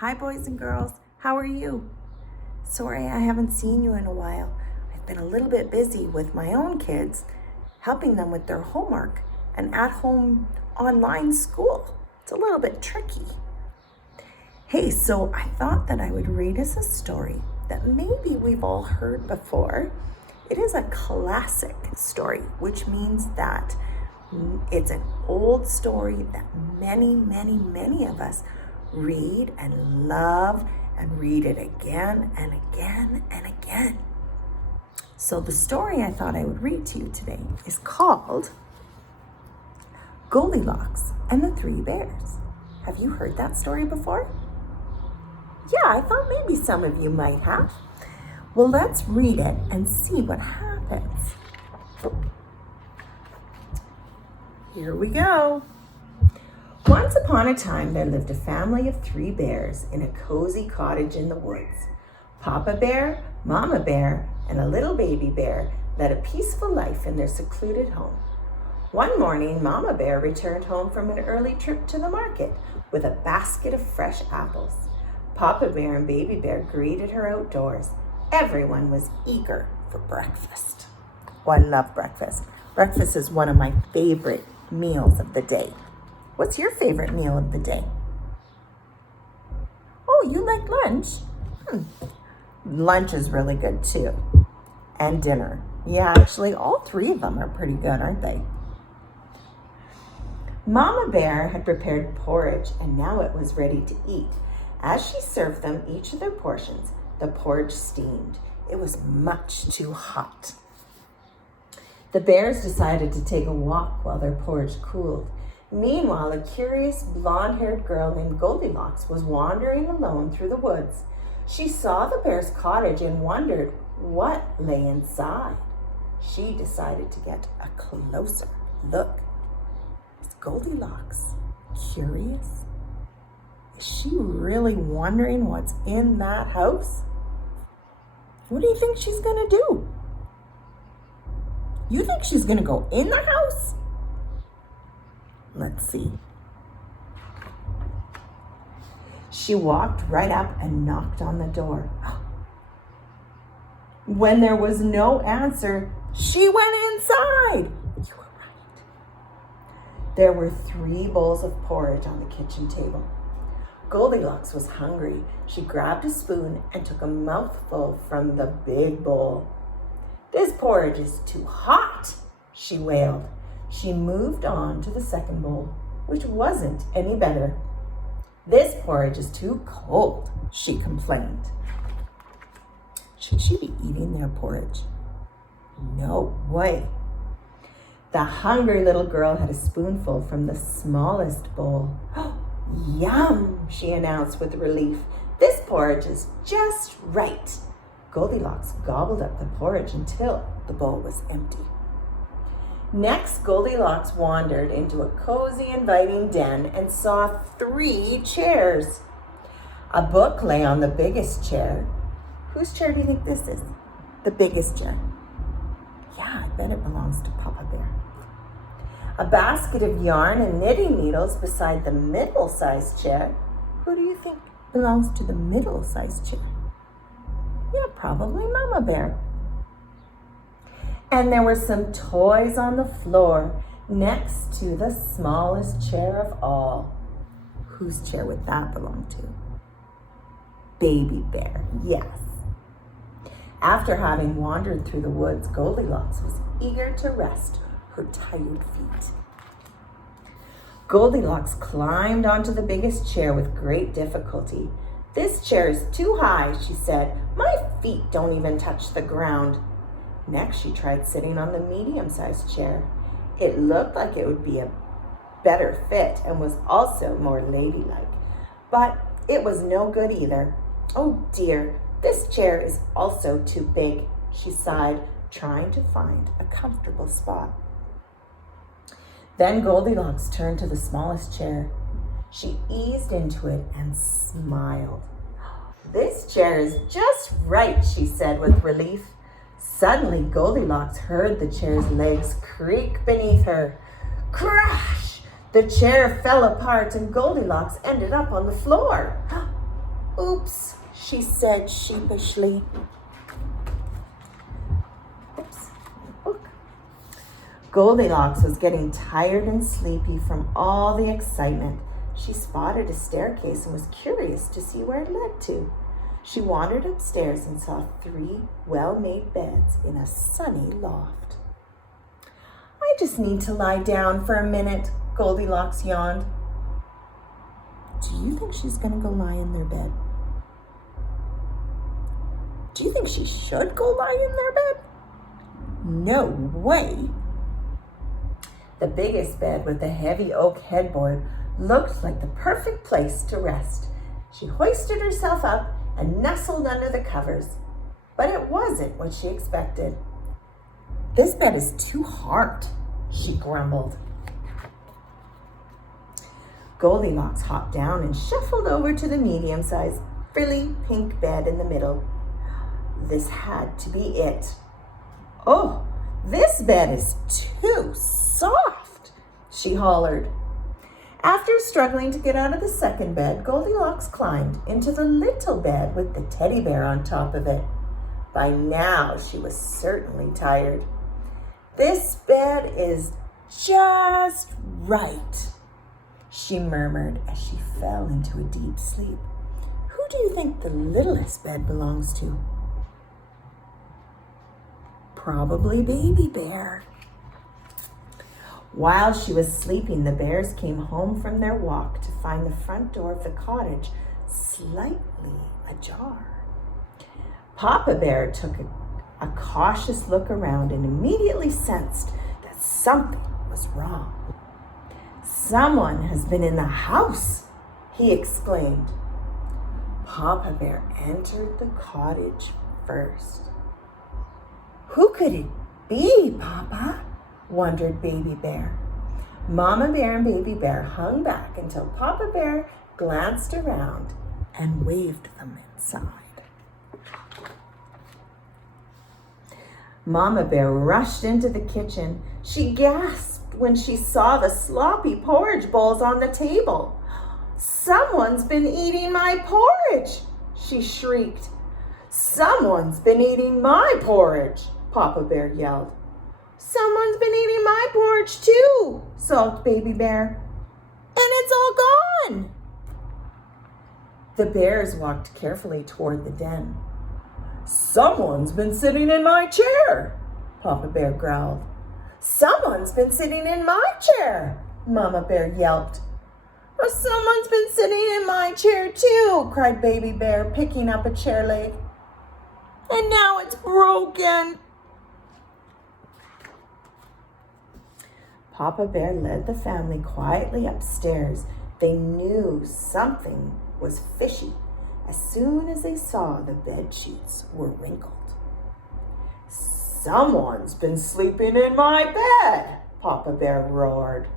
Hi, boys and girls. How are you? Sorry I haven't seen you in a while. I've been a little bit busy with my own kids, helping them with their homework and at-home online school. It's a little bit tricky. Hey, so I thought that I would read us a story that maybe we've all heard before. It is a classic story, which means that it's an old story that many of us read and love and read it again and again and again. So the story I thought I would read to you today is called Goldilocks and the Three Bears. Have you heard that story before? Yeah, I thought maybe some of you might have. Well, let's read it and see what happens. Here we go. Once upon a time, there lived a family of 3 bears in a cozy cottage in the woods. Papa Bear, Mama Bear, and a little baby bear led a peaceful life in their secluded home. One morning, Mama Bear returned home from an early trip to the market with a basket of fresh apples. Papa Bear and Baby Bear greeted her outdoors. Everyone was eager for breakfast. Oh, I love breakfast. Breakfast is one of my favorite meals of the day. What's your favorite meal of the day? Oh, you like lunch? Lunch is really good too. And dinner. Yeah, actually, all 3 of them are pretty good, aren't they? Mama Bear had prepared porridge, and now it was ready to eat. As she served them each of their portions, the porridge steamed. It was much too hot. The bears decided to take a walk while their porridge cooled. Meanwhile, a curious blonde-haired girl named Goldilocks was wandering alone through the woods. She saw the bear's cottage and wondered what lay inside. She decided to get a closer look. Is Goldilocks curious? Is she really wondering what's in that house? What do you think she's gonna do? You think she's gonna go in the house? Let's see. She walked right up and knocked on the door. When there was no answer, she went inside. You were right. There were 3 bowls of porridge on the kitchen table. Goldilocks was hungry. She grabbed a spoon and took a mouthful from the big bowl. "This porridge is too hot," she wailed. She moved on to the second bowl, which wasn't any better. "This porridge is too cold," she complained. Should she be eating their porridge? No way. The hungry little girl had a spoonful from the smallest bowl. "Yum," she announced with relief. "This porridge is just right." Goldilocks gobbled up the porridge until the bowl was empty. Next, Goldilocks wandered into a cozy, inviting den and saw 3 chairs. A book lay on the biggest chair. Whose chair do you think this is? The biggest chair. Yeah, I bet it belongs to Papa Bear. A basket of yarn and knitting needles beside the middle-sized chair. Who do you think belongs to the middle-sized chair? Yeah, probably Mama Bear. And there were some toys on the floor next to the smallest chair of all. Whose chair would that belong to? Baby Bear, yes. After having wandered through the woods, Goldilocks was eager to rest her tired feet. Goldilocks climbed onto the biggest chair with great difficulty. "This chair is too high," she said. "My feet don't even touch the ground." Next, she tried sitting on the medium-sized chair. It looked like it would be a better fit and was also more ladylike. But it was no good either. "Oh dear, this chair is also too big," she sighed, trying to find a comfortable spot. Then Goldilocks turned to the smallest chair. She eased into it and smiled. "This chair is just right," she said with relief. Suddenly, Goldilocks heard the chair's legs creak beneath her. Crash! The chair fell apart and Goldilocks ended up on the floor. "Oops," she said sheepishly. Oops, book. Goldilocks was getting tired and sleepy from all the excitement. She spotted a staircase and was curious to see where it led to. She wandered upstairs and saw 3 well-made beds in a sunny loft. "I just need to lie down for a minute," Goldilocks yawned. Do you think she's going to go lie in their bed? Do you think she should go lie in their bed? No way. The biggest bed with the heavy oak headboard looked like the perfect place to rest. She hoisted herself up and nestled under the covers, but it wasn't what she expected. "This bed is too hard," she grumbled. Goldilocks hopped down and shuffled over to the medium-sized, frilly pink bed in the middle. This had to be it. "Oh, this bed is too soft," she hollered. After struggling to get out of the second bed, Goldilocks climbed into the little bed with the teddy bear on top of it. By now, she was certainly tired. "This bed is just right," she murmured as she fell into a deep sleep. Who do you think the littlest bed belongs to? Probably Baby Bear. While she was sleeping, the bears came home from their walk to find the front door of the cottage slightly ajar. Papa Bear took a cautious look around and immediately sensed that something was wrong. "Someone has been in the house," he exclaimed. Papa Bear entered the cottage first. "Who could it be, Papa?" wondered Baby Bear. Mama Bear and Baby Bear hung back until Papa Bear glanced around and waved them inside. Mama Bear rushed into the kitchen. She gasped when she saw the sloppy porridge bowls on the table. "Someone's been eating my porridge!" she shrieked. "Someone's been eating my porridge!" Papa Bear yelled. "Someone's been eating my porridge too," sulked Baby Bear. "And it's all gone!" The bears walked carefully toward the den. "Someone's been sitting in my chair," Papa Bear growled. "Someone's been sitting in my chair," Mama Bear yelped. "Oh, someone's been sitting in my chair too," cried Baby Bear, picking up a chair leg. "And now it's broken." Papa Bear led the family quietly upstairs. They knew something was fishy as soon as they saw the bed sheets were wrinkled. "Someone's been sleeping in my bed," Papa Bear roared.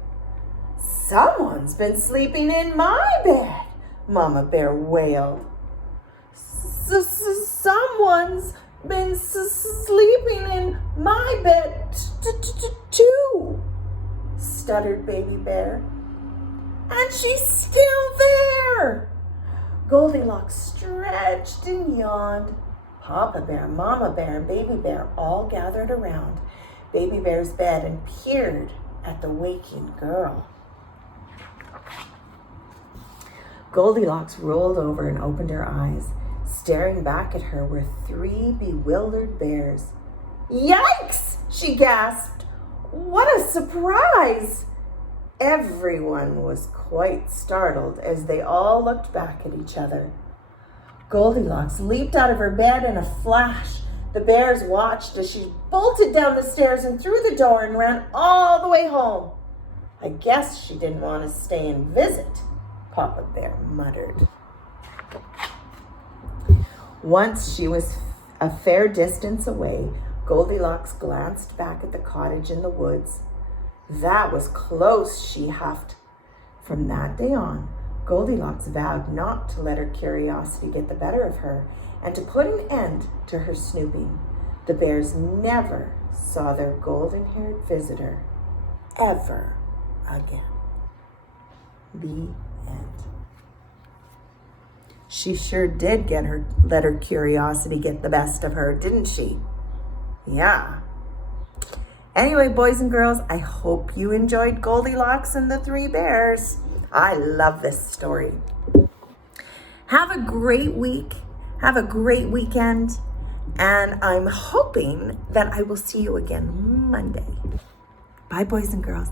"Someone's been sleeping in my bed," Mama Bear wailed. "Someone's been sleeping in my bed too," stuttered Baby Bear. "And she's still there!" Goldilocks stretched and yawned. Papa Bear, Mama Bear, and Baby Bear all gathered around Baby Bear's bed and peered at the waking girl. Goldilocks rolled over and opened her eyes. Staring back at her were 3 bewildered bears. "Yikes!" she gasped. "What a surprise!" Everyone was quite startled as they all looked back at each other. Goldilocks leaped out of her bed in a flash. The bears watched as she bolted down the stairs and through the door and ran all the way home. "I guess she didn't want to stay and visit," Papa Bear muttered. Once she was a fair distance away, Goldilocks glanced back at the cottage in the woods. "That was close," she huffed. From that day on, Goldilocks vowed not to let her curiosity get the better of her and to put an end to her snooping. The bears never saw their golden-haired visitor ever again. The end. She sure did let her curiosity get the best of her, didn't she? Yeah. Anyway, boys and girls, I hope you enjoyed Goldilocks and the Three Bears. I love this story. Have a great week. Have a great weekend. And I'm hoping that I will see you again Monday. Bye, boys and girls.